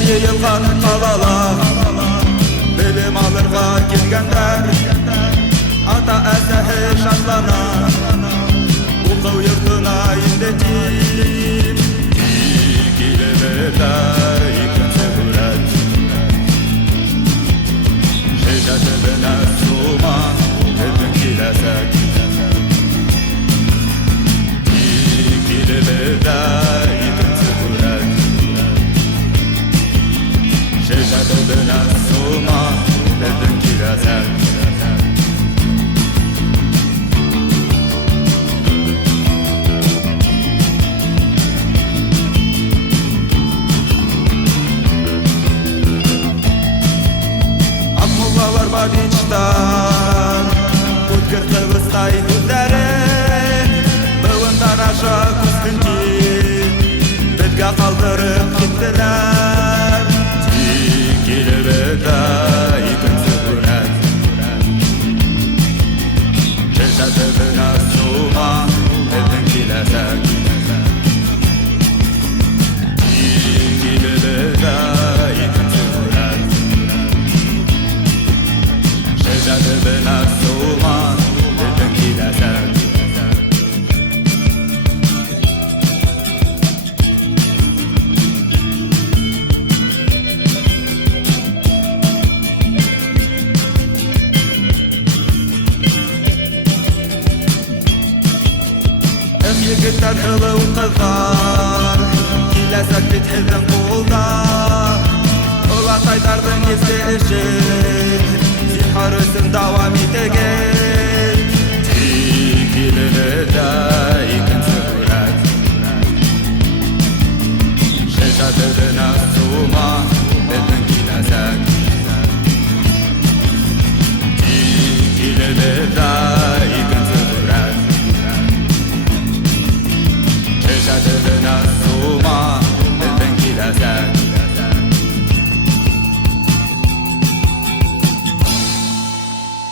Шәһәрләр йыелган калалар, белем алырга килгәннәр, ата-әсәһе шатлана, уку йортына инде тик килебездә икенче бүрәт. Шәҗә төбенә сума, безнең киләсәк. Килебездә икенче бүрәт. Шәҗә төбенә сума, безнең киләсәк. Бабичтан үткер кыбыстай күзләрен, быуындан аша күскенти безгә калдырып киттеләр. Тик килебездә икенче бүрәт. Шәҗә төбенә сума, безнең киләсәк. Тик килебездә икенче бүрәт. Шәҗә төбенә сума, безнең киләсәк. Егетләр һылыу кызлар, киләсәк бит һезнең кулда. Олатайларның изге эшен, зинһар өчен дәвам итегез. Тик килебездә икенче бүрәт. Шәҗә төбенә сума, безнең киләсәк. Тик килебездә икенче бүрәт. Шәҗә төбенә сума,